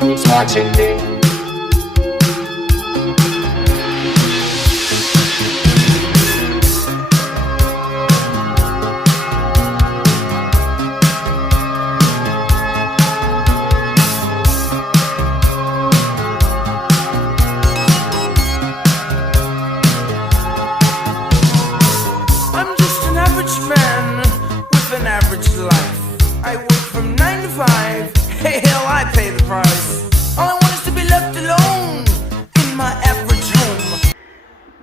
who's watching me. I'm just an average man with an average life. I work from 9 to 5. Hey, hell, I pay the price. All I want is to be left alone in my average home.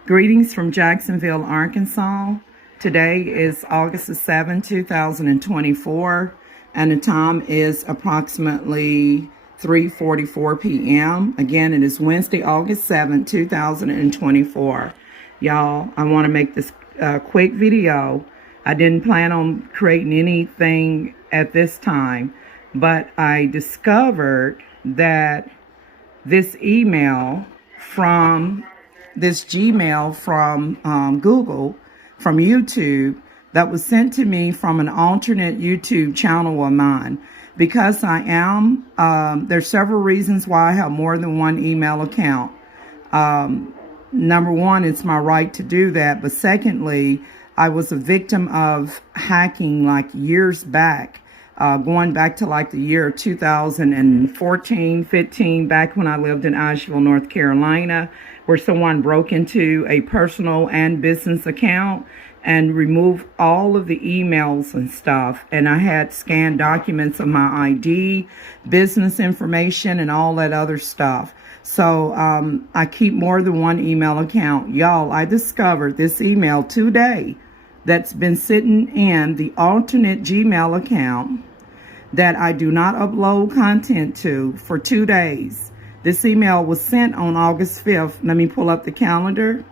Greetings from Jacksonville, Arkansas. Today is August the 7th, 2024, and the time is approximately 3:44 p.m. Again, it is Wednesday, August 7th, 2024. Y'all, I want to make this quick video. I didn't plan on creating anything at this time, but I discovered that this Gmail from Google, from YouTube, that was sent to me from an alternate YouTube channel of mine. Because I am, there's several reasons why I have more than one email account. Number one, it's my right to do that. But secondly, I was a victim of hacking like years back, going back to like the year 2014, 15, back when I lived in Asheville, North Carolina, where someone broke into a personal and business account and removed all of the emails and stuff. And I had scanned documents of my ID, business information, and all that other stuff. So I keep more than one email account. Y'all, I discovered this email today that's been sitting in the alternate Gmail account that I do not upload content to for 2 days. This email was sent on August 5th. Let me pull up the calendar.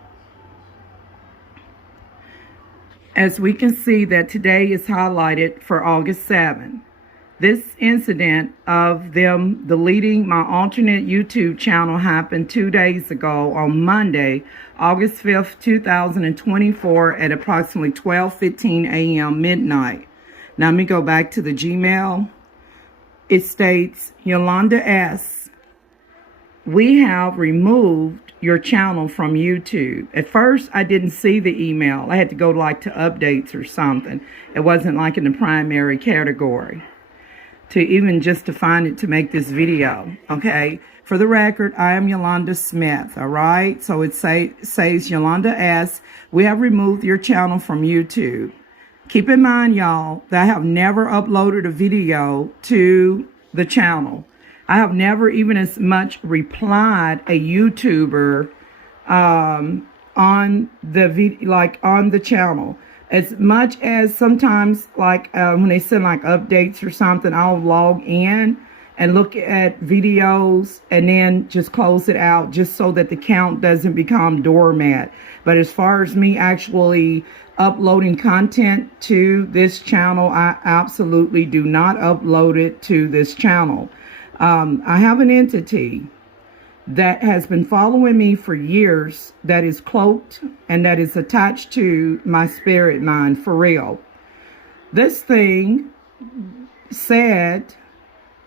As we can see that today is highlighted for August 7th. This incident of them deleting my alternate YouTube channel happened 2 days ago on Monday, August 5th, 2024 at approximately 12:15 a.m. midnight. Now let me go back to the Gmail. It states, Yolanda S., we have removed your channel from YouTube. At first, I didn't see the email. I had to go like to updates or something. It wasn't like in the primary category to even just to find it to make this video. Okay, for the record, I am Yolanda Smith. All right, so it says Yolanda S., we have removed your channel from YouTube. Keep in mind, y'all, that I have never uploaded a video to the channel. I have never even as much replied a YouTuber on the channel. As much as sometimes like when they send like updates or something, I'll log in and look at videos and then just close it out just so that the count doesn't become doormat. But as far as me actually uploading content to this channel, I absolutely do not upload it to this channel. I have an entity that has been following me for years that is cloaked and that is attached to my spirit mind for real. This thing said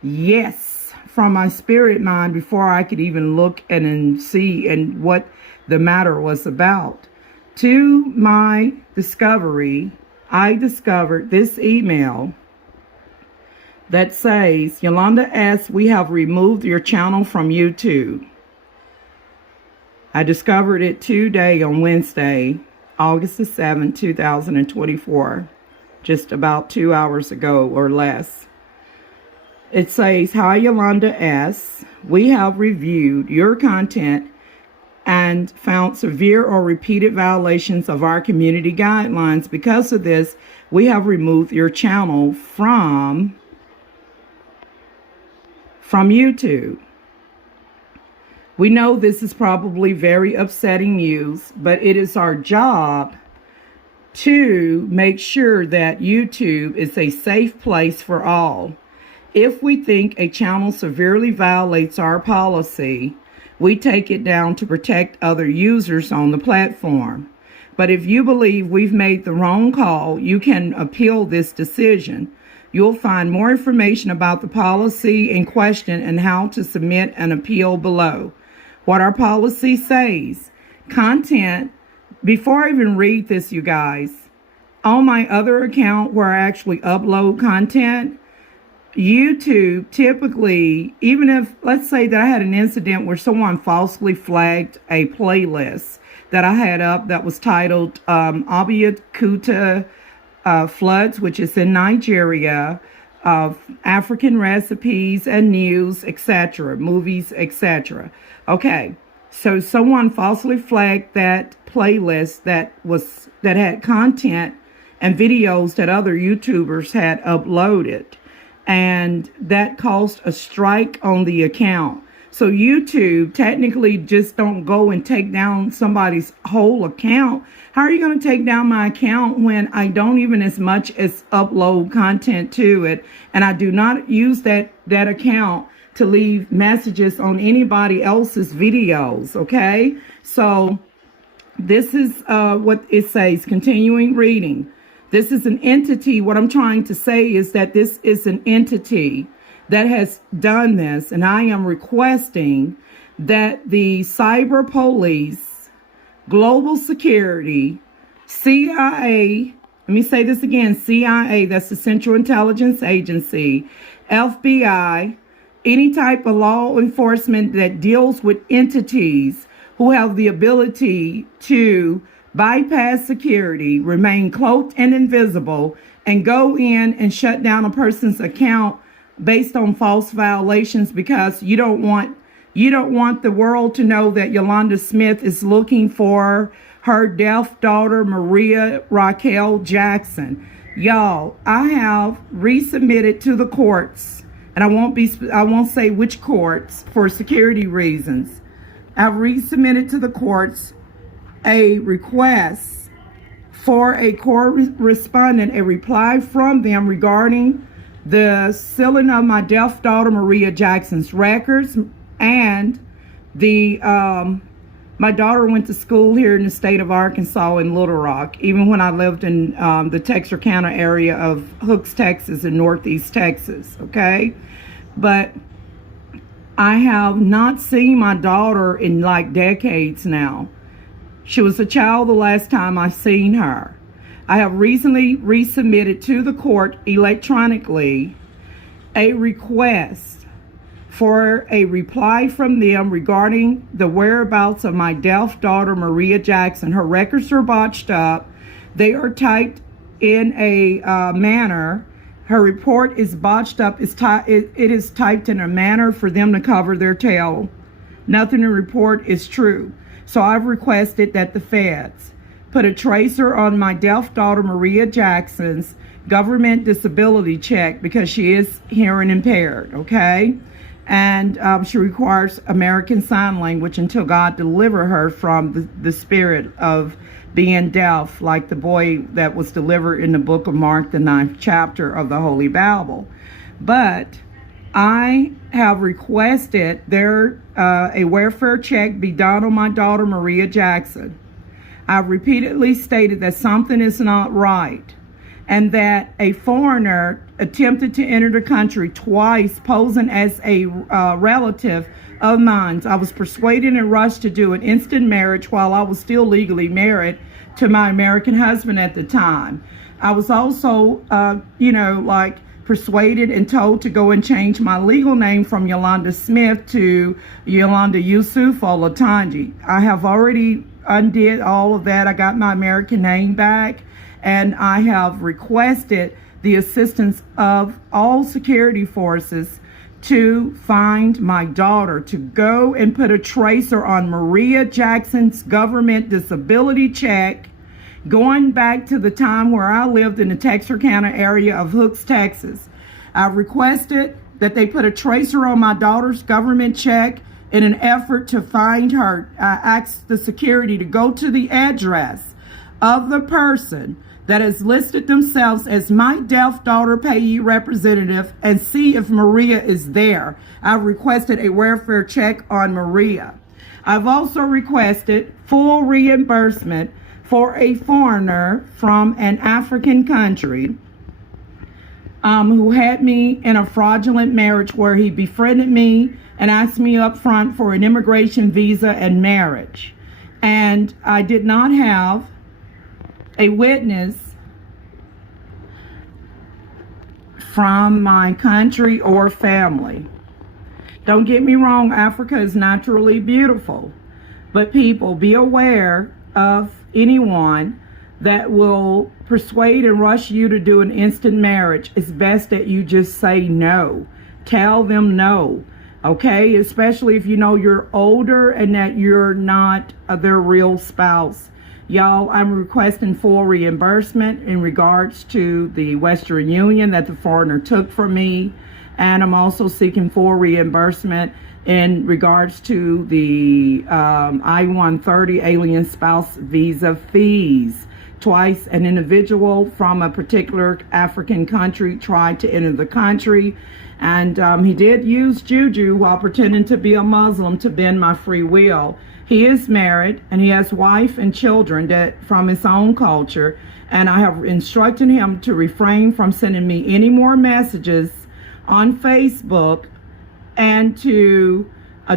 yes from my spirit mind before I could even look and see and what the matter was about. To my discovery, I discovered this email that says, Yolanda S., we have removed your channel from YouTube. I discovered it today on Wednesday, August the 7th, 2024, just about 2 hours ago or less. It says, hi, Yolanda S., we have reviewed your content and found severe or repeated violations of our community guidelines. Because of this, we have removed your channel from YouTube. We know this is probably very upsetting news, but it is our job to make sure that YouTube is a safe place for all. If we think a channel severely violates our policy, we take it down to protect other users on the platform. But if you believe we've made the wrong call, you can appeal this decision. You'll find more information about the policy in question and how to submit an appeal below. What our policy says, content, before I even read this, you guys, on my other account where I actually upload content, YouTube typically, even if, let's say that I had an incident where someone falsely flagged a playlist that I had up that was titled Abeokuta Floods, which is in Nigeria, of African recipes and news, etc., movies, etc. Okay, so someone falsely flagged that playlist that had content and videos that other YouTubers had uploaded, and that caused a strike on the account. So YouTube technically just don't go and take down somebody's whole account. How are you going to take down my account when I don't even as much as upload content to it, and I do not use that account to leave messages on anybody else's videos? Okay, so this is what it says. Continuing reading. This is an entity. What I'm trying to say is that this is an entity that has done this, and I am requesting that the cyber police, global security, CIA, let me say this again, CIA, that's the Central Intelligence Agency, FBI, any type of law enforcement that deals with entities who have the ability to bypass security, remain cloaked and invisible, and go in and shut down a person's account based on false violations, because you don't want the world to know that Yolanda Smith is looking for her deaf daughter Maria Raquel Jackson. Y'all, I have resubmitted to the courts, and I won't say which courts for security reasons. I've resubmitted to the courts a request for a correspondent, a reply from them regarding the sealing of my deaf daughter Maria Jackson's records, and the my daughter went to school here in the state of Arkansas in Little Rock, even when I lived in the Texarkana area of Hooks, Texas, in Northeast Texas. Okay, but I have not seen my daughter in like decades now. She was a child the last time I seen her. I have recently resubmitted to the court electronically a request for a reply from them regarding the whereabouts of my deaf daughter Maria Jackson. Her records are botched up. They are typed in a manner. Her report is botched up. It is typed in a manner for them to cover their tail. Nothing in the report is true. So I've requested that the feds put a tracer on my deaf daughter Maria Jackson's government disability check, because she is hearing impaired, okay? And she requires American Sign Language until God deliver her from the spirit of being deaf, like the boy that was delivered in the book of Mark, the 9th chapter of the Holy Bible. But I have requested a welfare check be done on my daughter Maria Jackson. I've repeatedly stated that something is not right, and that a foreigner attempted to enter the country twice, posing as a relative of mine. I was persuaded and rushed to do an instant marriage while I was still legally married to my American husband at the time. I was also, persuaded and told to go and change my legal name from Yolanda Smith to Yolanda Yusuf Olatunji. I have already undid all of that. I got my American name back, and I have requested the assistance of all security forces to find my daughter, to go and put a tracer on Maria Jackson's government disability check, going back to the time where I lived in the Texarkana area of Hooks, Texas. I've requested that they put a tracer on my daughter's government check in an effort to find her. I asked the security to go to the address of the person that has listed themselves as my deaf daughter payee representative and see if Maria is there. I've requested a welfare check on Maria. I've also requested full reimbursement for a foreigner from an African country who had me in a fraudulent marriage where he befriended me and asked me up front for an immigration visa and marriage. And I did not have a witness from my country or family. Don't get me wrong, Africa is naturally beautiful. But people, be aware of anyone that will persuade and rush you to do an instant marriage. It's best that you just say no. Tell them no, okay? Especially if you know you're older and that you're not their real spouse. Y'all, I'm requesting full reimbursement in regards to the Western Union that the foreigner took from me. And I'm also seeking full reimbursement in regards to the I-130 alien spouse visa fees. Twice an individual from a particular African country tried to enter the country, and he did use juju while pretending to be a Muslim to bend my free will. He is married and he has wife and children that from his own culture, and I have instructed him to refrain from sending me any more messages on Facebook and to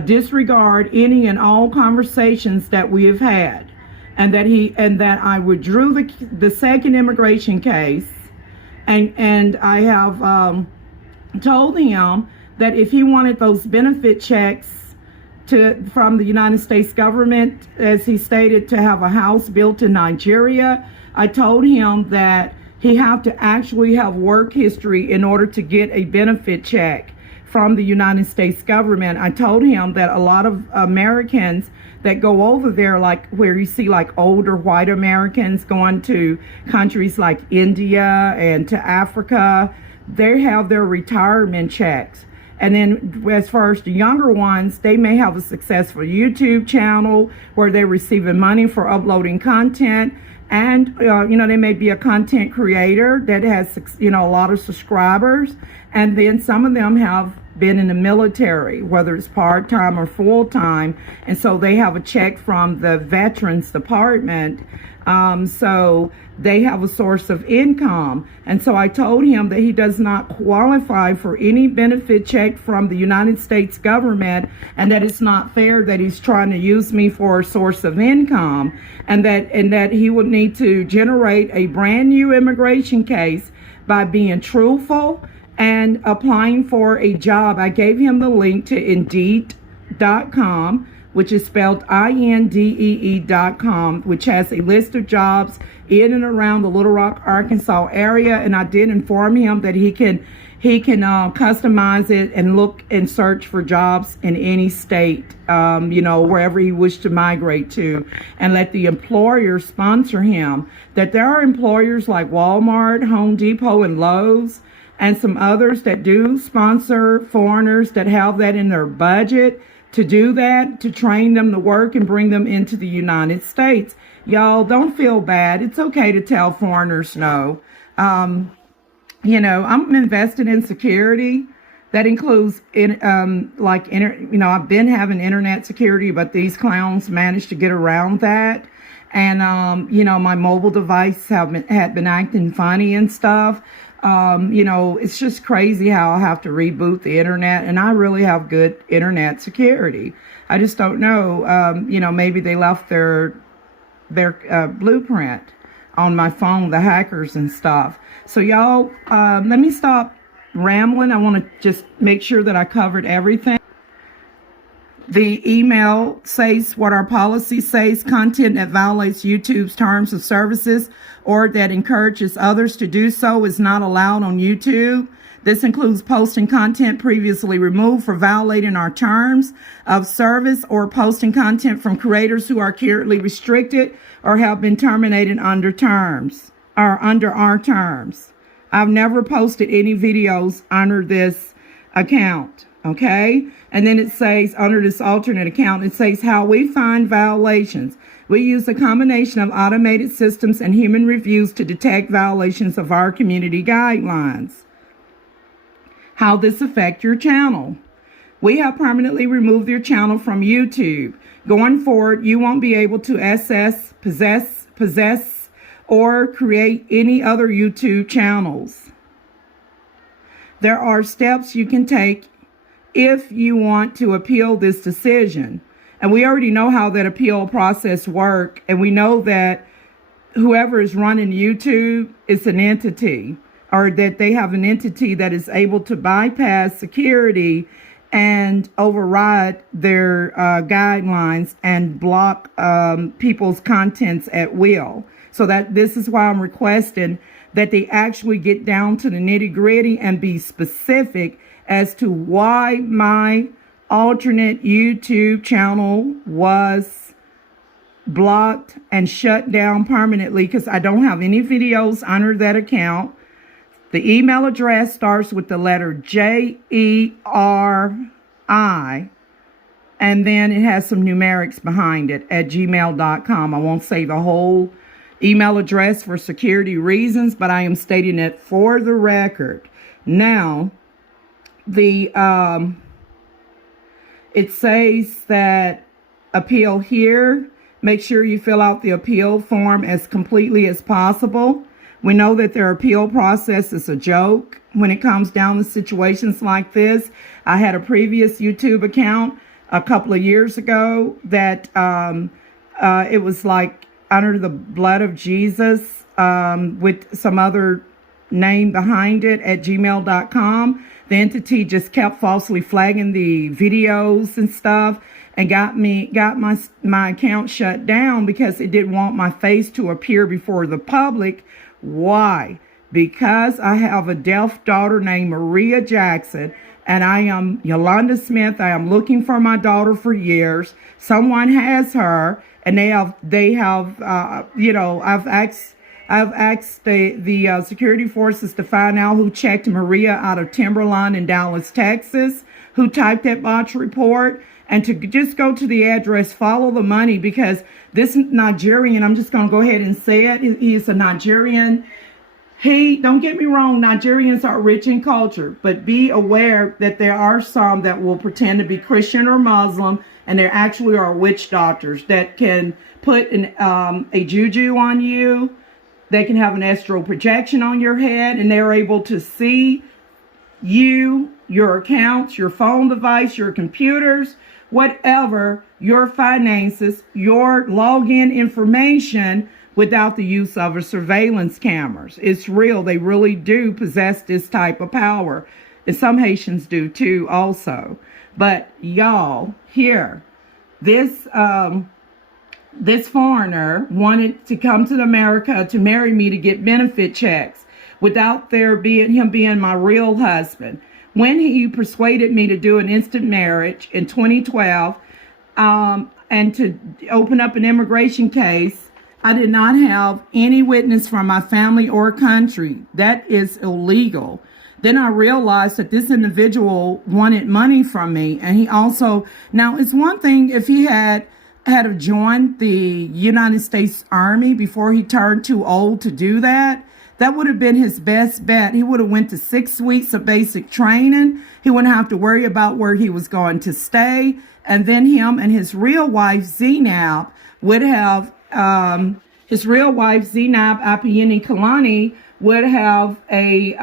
disregard any and all conversations that we have had, and that I withdrew the second immigration case, and I have told him that if he wanted those benefit checks from the United States government, as he stated, to have a house built in Nigeria, I told him that he have to actually have work history in order to get a benefit check from the United States government. I told him that a lot of Americans that go over there, like where you see like older white Americans going to countries like India and to Africa, they have their retirement checks. And then as far as the younger ones, they may have a successful YouTube channel where they're receiving money for uploading content. And, they may be a content creator that has, a lot of subscribers. And then some of them have been in the military, whether it's part-time or full-time. And so they have a check from the Veterans Department. So they have a source of income. And so I told him that he does not qualify for any benefit check from the United States government, and that it's not fair that he's trying to use me for a source of income, and that he would need to generate a brand new immigration case by being truthful and applying for a job. I gave him the link to Indeed.com, which is spelled INDEE.com, which has a list of jobs in and around the Little Rock, Arkansas area. And I did inform him that he can customize it and look and search for jobs in any state, wherever he wished to migrate to, and let the employer sponsor him. That there are employers like Walmart, Home Depot, and Lowe's, and some others that do sponsor foreigners that have that in their budget to do that, to train them to work and bring them into the United States. Y'all, don't feel bad. It's okay to tell foreigners no. I'm invested in security. That includes, I've been having internet security, but these clowns managed to get around that. And, my mobile device had been acting funny and stuff. It's just crazy how I have to reboot the internet, and I really have good internet security. I just don't know, maybe they left their blueprint on my phone, the hackers and stuff. So y'all, let me stop rambling. I want to just make sure that I covered everything. The email says what our policy says: content that violates YouTube's terms of services or that encourages others to do so is not allowed on YouTube. This includes posting content previously removed for violating our terms of service, or posting content from creators who are currently restricted or have been terminated under our terms. I've never posted any videos under this account. Okay, and then it says under this alternate account, it says how we find violations. We use a combination of automated systems and human reviews to detect violations of our community guidelines. How this affect your channel? We have permanently removed your channel from YouTube. Going forward, you won't be able to access, possess, or create any other YouTube channels. there are steps you can take if you want to appeal this decision. And we already know how that appeal process works. And we know that whoever is running YouTube is an entity, or that they have an entity that is able to bypass security and override their guidelines and block people's contents at will. So that this is why I'm requesting that they actually get down to the nitty gritty and be specific as to why my alternate YouTube channel was blocked and shut down permanently, because I don't have any videos under that account. The email address starts with the letter JERI, and then it has some numerics behind it at gmail.com. I won't say the whole email address for security reasons, but I am stating it for the record. Now, it says that appeal here. Make sure you fill out the appeal form as completely as possible. We know that their appeal process is a joke when it comes down to situations like this. I had a previous YouTube account a couple of years ago that it was like under the blood of Jesus with some other name behind it at gmail.com. The entity just kept falsely flagging the videos and stuff and got my account shut down because it didn't want my face to appear before the public. Why? Because I have a deaf daughter named Maria Jackson, and I am Yolanda Smith. I am looking for my daughter for years. Someone has her, and I've asked the security forces to find out who checked Maria out of Timberline in Dallas, Texas, who typed that botch report, and to just go to the address, follow the money, because this Nigerian, I'm just going to go ahead and say it, he's a Nigerian. Don't get me wrong, Nigerians are rich in culture, but be aware that there are some that will pretend to be Christian or Muslim, and there actually are witch doctors that can put a juju on you. They can have an astral projection on your head, and they're able to see you, your accounts, your phone device, your computers, whatever, your finances, your login information without the use of a surveillance cameras. It's real. They really do possess this type of power. And some Haitians do too also. But y'all, here, this foreigner wanted to come to America to marry me to get benefit checks without him being my real husband. When he persuaded me to do an instant marriage in 2012 and to open up an immigration case, I did not have any witness from my family or country. That is illegal. Then I realized that this individual wanted money from me. And he also, now it's one thing if he had joined the United States Army before he turned too old to do that. That would have been his best bet. He would have went to 6 weeks of basic training. He wouldn't have to worry about where he was going to stay. And then him and his real wife, Zainab, would have, Appiani Kalani, would have a,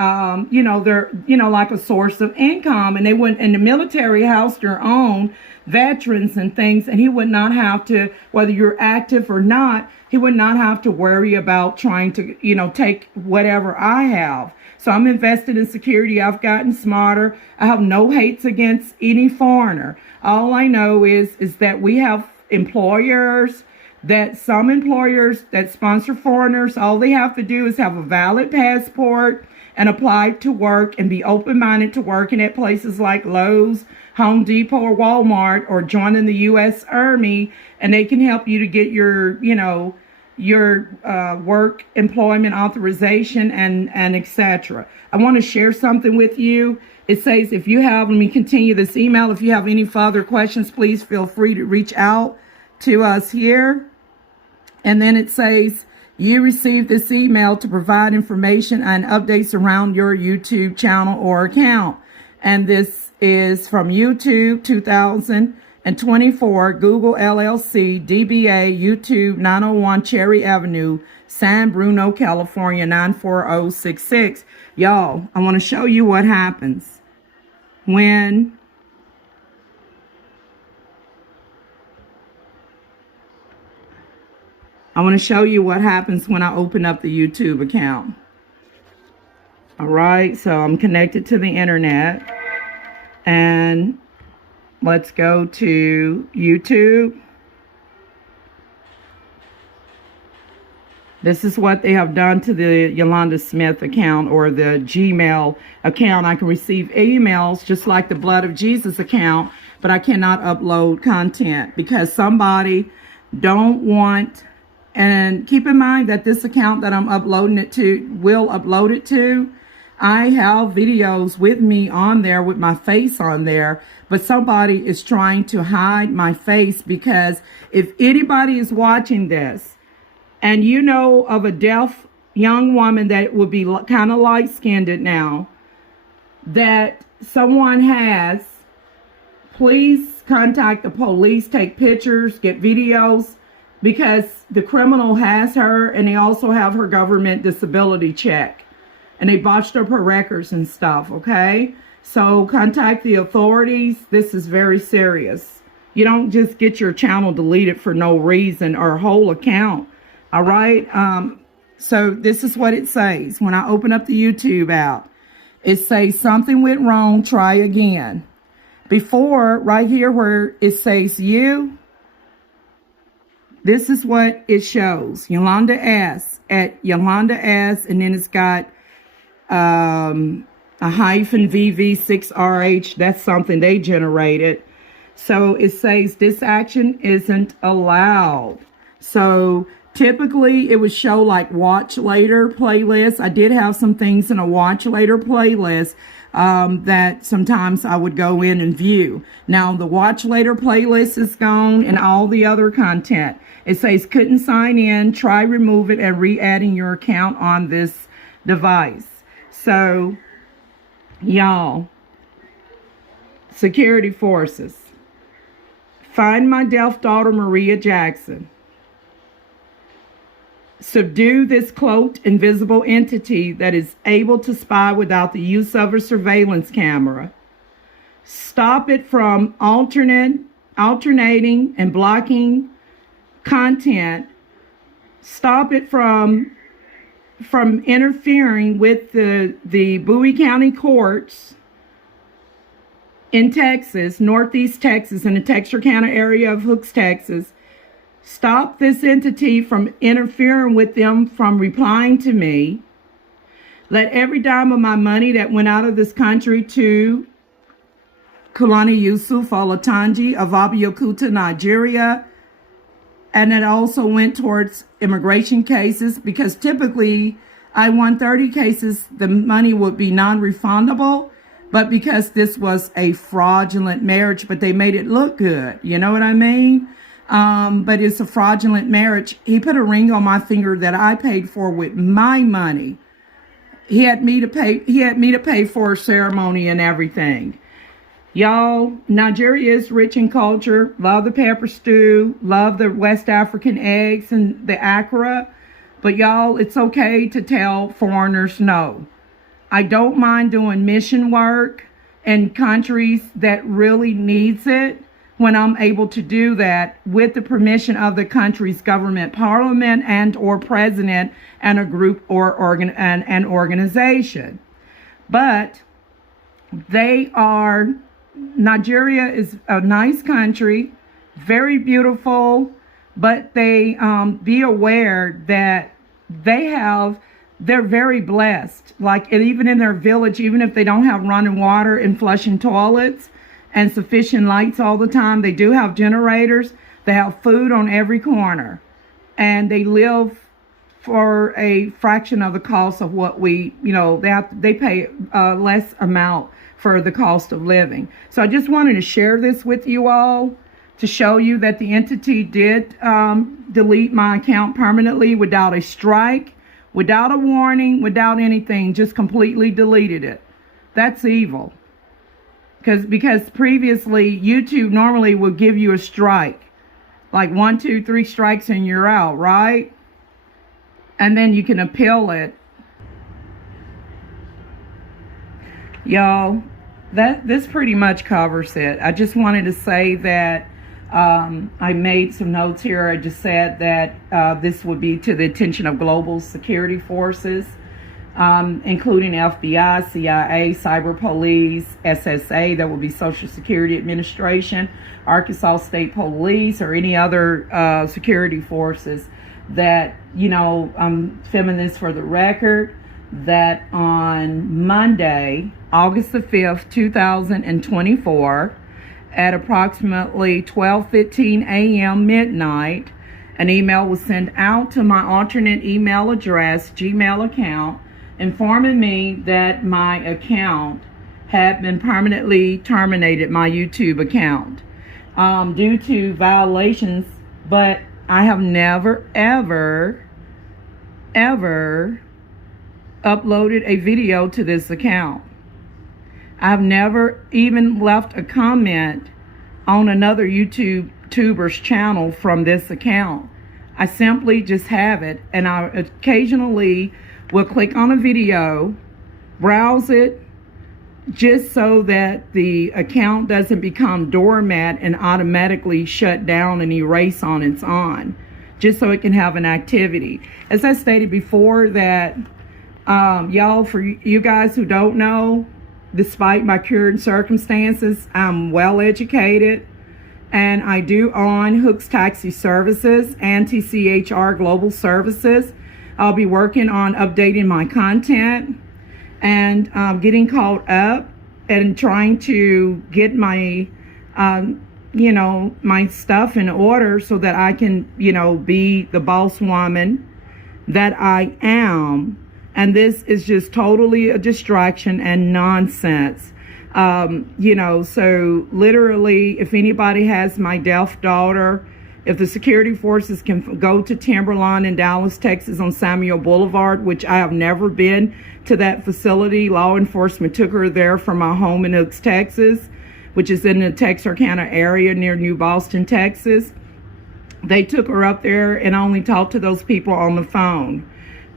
like a source of income. And they went in the military house their own veterans and things. And he would not have to, whether you're active or not, he would not have to worry about trying to, take whatever I have. So I'm invested in security. I've gotten smarter. I have no hates against any foreigner. All I know is that we have employers, that some employers that sponsor foreigners, all they have to do is have a valid passport and apply to work and be open-minded to working at places like Lowe's, Home Depot, or Walmart, or joining the U.S. Army, and they can help you to get your work employment authorization and etc. I want to share something with you. It says, let me continue this email. If you have any further questions, please feel free to reach out to us here. And then it says, you received this email to provide information and updates around your YouTube channel or account. And this is from YouTube 2000 and 24 Google LLC, DBA, YouTube, 901 Cherry Avenue, San Bruno, California, 94066. Y'all, I want to show you what happens when I open up the YouTube account. All right, so I'm connected to the internet, and let's go to YouTube. This is what they have done to the Yolanda Smith account, or the Gmail account. I can receive emails just like the Blood of Jesus account, but I cannot upload content because somebody don't want. And keep in mind that this account that I'm uploading it to, will upload it to, I have videos with me on there with my face on there, but somebody is trying to hide my face, because if anybody is watching this and you know of a deaf young woman that would be kind of light-skinned now that someone has, please contact the police, take pictures, get videos, because the criminal has her, and they also have her government disability check. And they botched up her records and stuff, okay? So contact the authorities. This is very serious. You don't just get your channel deleted for no reason, or a whole account, all right? So this is what it says. When I open up the YouTube app, it says something went wrong, try again. Before, right here where it says you, this is what it shows. Yolanda S. at Yolanda S. And then it's got a hyphen VV6RH. That's something they generated. So it says this action isn't allowed. So typically it would show like watch later playlist. I did have some things in a watch later playlist that sometimes I would go in and view. Now the watch later playlist is gone, and all the other content. It says couldn't sign in, try remove it and re-adding your account on this device. So y'all, security forces, find my deaf daughter Maria Jackson. Subdue this cloaked, invisible entity that is able to spy without the use of a surveillance camera. Stop it from alternating and blocking content. Stop it from interfering with the Bowie County courts in Texas, Northeast Texas, in the Texarkana area of Hooks, Texas. Stop this entity from interfering with them from replying to me. Let every dime of my money that went out of this country to Kulani Yusuf Olatunji of Abeokuta, Nigeria, and it also went towards immigration cases, because typically I-130 cases, the money would be non-refundable, but because this was a fraudulent marriage, but they made it look good, you know what I mean? But it's a fraudulent marriage. He put a ring on my finger that I paid for with my money. He had me to pay for a ceremony and everything. Y'all, Nigeria is rich in culture. Love the pepper stew. Love the West African eggs and the akara. But y'all, it's okay to tell foreigners no. I don't mind doing mission work in countries that really needs it, when I'm able to do that with the permission of the country's government, parliament, and or president, and a group or an organization. But Nigeria is a nice country, very beautiful, but they be aware that they're very blessed. Like, and even in their village, even if they don't have running water and flushing toilets and sufficient lights all the time, they do have generators. They have food on every corner, and they live for a fraction of the cost of what they pay less amount for the cost of living. So I just wanted to share this with you all to show you that the entity did delete my account permanently without a strike, without a warning, without anything, just completely deleted it. That's evil. because previously YouTube normally would give you a strike, like 1, 2, 3 strikes and you're out, right? And then you can appeal it. Y'all, this pretty much covers it. I just wanted to say that I made some notes here. I just said that this would be to the attention of global security forces, including FBI, CIA, Cyber Police, SSA, that will be Social Security Administration, Arkansas State Police, or any other security forces. That, you know, I'm filming this for the record, that on Monday, August the 5th, 2024, at approximately 12:15 a.m. midnight, an email was sent out to my alternate email address, Gmail account, informing me that my account had been permanently terminated, my YouTube account, due to violations. But I have never, ever uploaded a video to this account. I've never even left a comment on another YouTuber's channel from this account. I simply just have it, and I occasionally will click on a video, browse it, just so that the account doesn't become doormat and automatically shut down and erase on its own, just so it can have an activity. As I stated before, that y'all, for you guys who don't know, despite my current circumstances, I'm well educated, and I do own Hooks Taxi Services and TCHR Global Services. I'll be working on updating my content and getting caught up and trying to get my you know, my stuff in order so that I can, you know, be the boss woman that I am. And this is just totally a distraction and nonsense. You know, so literally, if anybody has my deaf daughter, if the security forces can go to Timberline in Dallas, Texas on Samuel Boulevard, which I have never been to that facility. Law enforcement took her there from my home in Hooks, Texas, which is in the Texarkana area near New Boston, Texas. They took her up there, and I only talked to those people on the phone.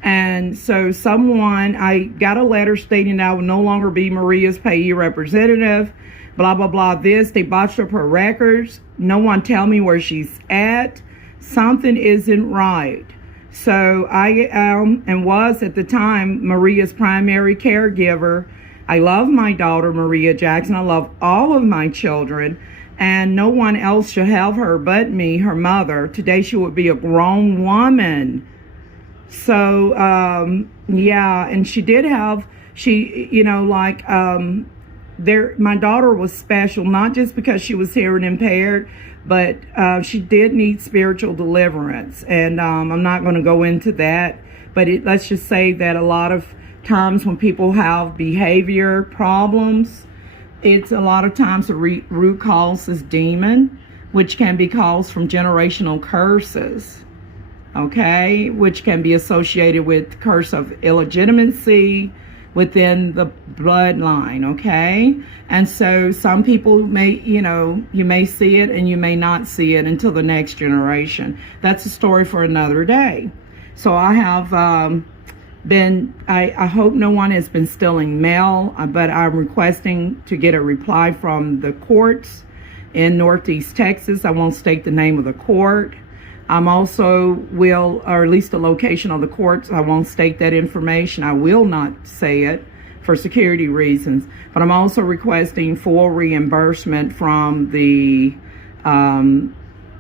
And so I got a letter stating that I would no longer be Maria's payee representative, blah, blah, blah. They botched up her records. No one tell me where she's at. Something isn't right. So I am and was at the time Maria's primary caregiver. I love my daughter, Maria Jackson. I love all of my children, and no one else should have her but me, her mother. Today she would be a grown woman. So, yeah, and she did have, you know, like, my daughter was special, not just because she was hearing impaired, but she did need spiritual deliverance. And I'm not going to go into that, but let's just say that a lot of times when people have behavior problems, it's a lot of times the root cause is demon, which can be caused from generational curses. Okay, which can be associated with curse of illegitimacy within the bloodline. Okay, and so some people may, you know, you may see it and you may not see it until the next generation. That's a story for another day. So I have I hope no one has been stealing mail, but I'm requesting to get a reply from the courts in Northeast Texas. I won't state the name of the court. I'm also or at least the location of the courts. I won't state that information. I will not say it for security reasons. But I'm also requesting full reimbursement from the,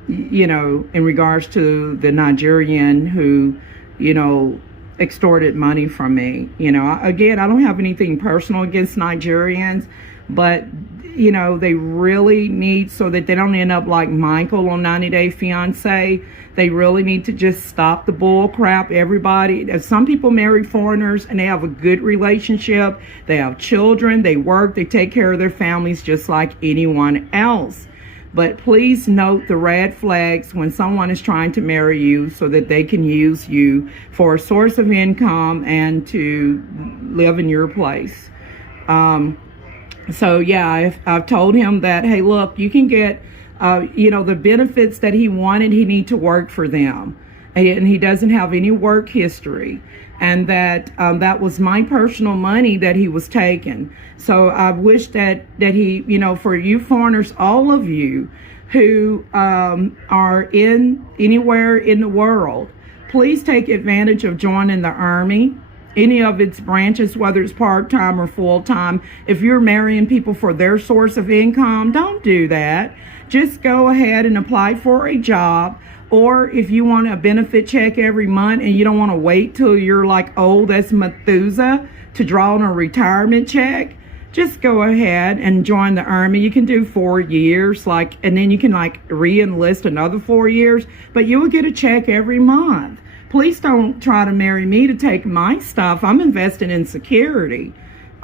you know, in regards to the Nigerian who, you know, extorted money from me. You know, again, I don't have anything personal against Nigerians, but you know, they really need, so that they don't end up like Michael on 90 Day Fiance, they really need to just stop the bull crap. Everybody, some people marry foreigners and they have a good relationship, they have children, they work, they take care of their families just like anyone else. But please note the red flags when someone is trying to marry you so that they can use you for a source of income and to live in your place. So yeah, I've told him that, hey, look, you can get, the benefits that he wanted, he need to work for them. And he doesn't have any work history. And that that was my personal money that he was taking. So I wish that he, for you foreigners, all of you who are in anywhere in the world, please take advantage of joining the Army, any of its branches, whether it's part-time or full-time. If you're marrying people for their source of income, don't do that. Just go ahead and apply for a job. Or if you want a benefit check every month and you don't want to wait till you're like old as Methuselah to draw on a retirement check, just go ahead and join the Army. You can do 4 years, and then you can re-enlist another 4 years, but you will get a check every month. Please don't try to marry me to take my stuff. I'm investing in security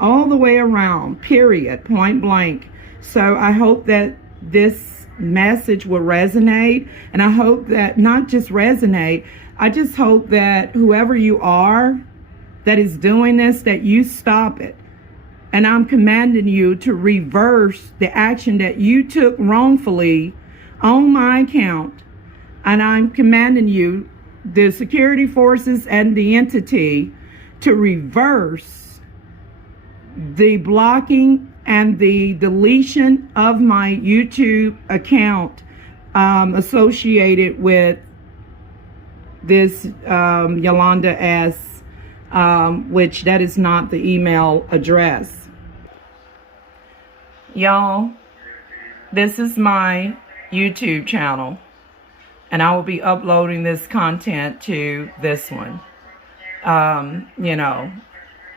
all the way around, period, point blank. So I hope that this message will resonate, and I hope that not just resonate, I just hope that whoever you are that is doing this, that you stop it. And I'm commanding you to reverse the action that you took wrongfully on my account. And I'm commanding you, the security forces and the entity, to reverse the blocking and the deletion of my YouTube account associated with this Yolanda S, which that is not the email address. Y'all, this is my YouTube channel, and I will be uploading this content to this one.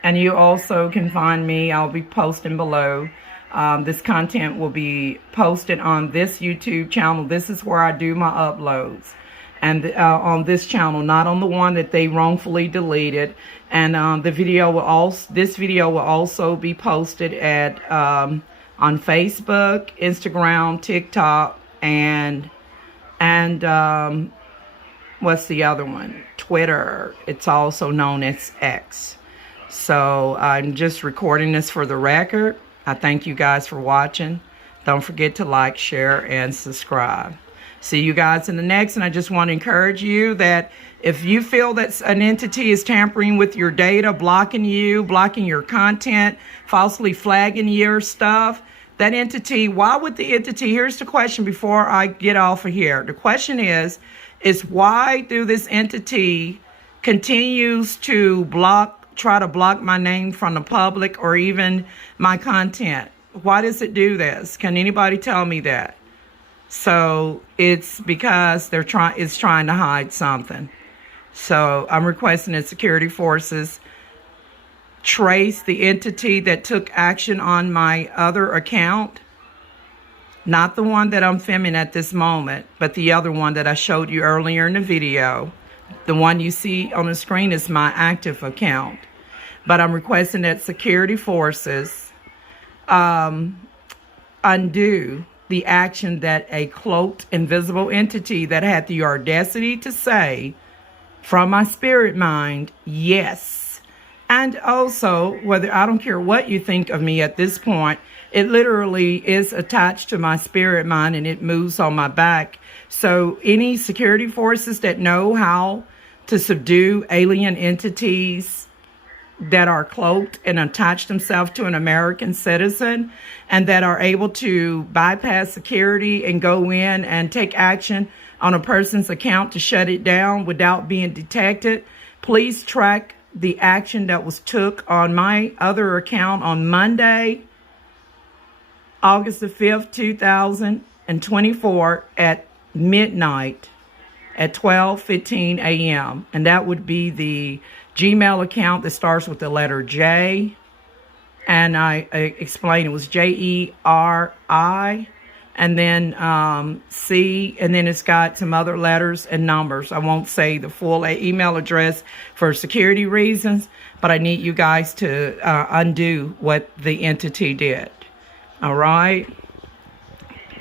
And you also can find me. I'll be posting below. This content will be posted on this YouTube channel. This is where I do my uploads. And on this channel, not on the one that they wrongfully deleted. And this video will also be posted at on Facebook, Instagram, TikTok, and what's the other one? Twitter. It's also known as X. So I'm just recording this for the record. I thank you guys for watching. Don't forget to like, share, and subscribe. See you guys in the next. And I just want to encourage you that if you feel that an entity is tampering with your data, blocking you, blocking your content, falsely flagging your stuff, that entity, why would the entity, here's the question before I get off of here. The question is why do this entity continues to try to block my name from the public or even my content? Why does it do this? Can anybody tell me that? So it's because it's trying to hide something. So I'm requesting that security forces trace the entity that took action on my other account, not the one that I'm filming at this moment, but the other one that I showed you earlier in the video. The one you see on the screen is my active account. But I'm requesting that security forces undo the action that a cloaked, invisible entity that had the audacity to say from my spirit mind, yes. And also, whether I don't care what you think of me at this point, it literally is attached to my spirit mind and it moves on my back. So any security forces that know how to subdue alien entities that are cloaked and attach themselves to an American citizen and that are able to bypass security and go in and take action on a person's account to shut it down without being detected, please track the action that was took on my other account on Monday, August the 5th, 2024 at midnight at 12:15 a.m. And that would be the Gmail account that starts with the letter J. And I explained it was Jeri, and then C, and then it's got some other letters and numbers. I won't say the full email address for security reasons, but I need you guys to undo what the entity did. All right?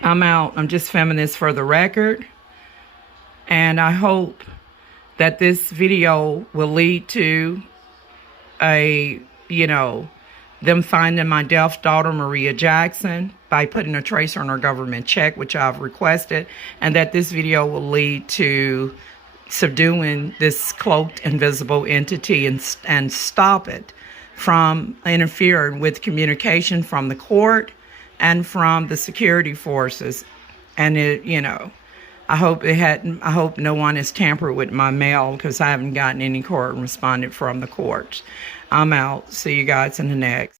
I'm out. I'm just filming this for the record. And I hope that this video will lead to a, them finding my deaf daughter, Maria Jackson, by putting a tracer on her government check, which I've requested, and that this video will lead to subduing this cloaked invisible entity and stop it from interfering with communication from the court and from the security forces. And it, you know, I hope no one has tampered with my mail, because I haven't gotten any correspondence from the courts. I'm out. See you guys in the next.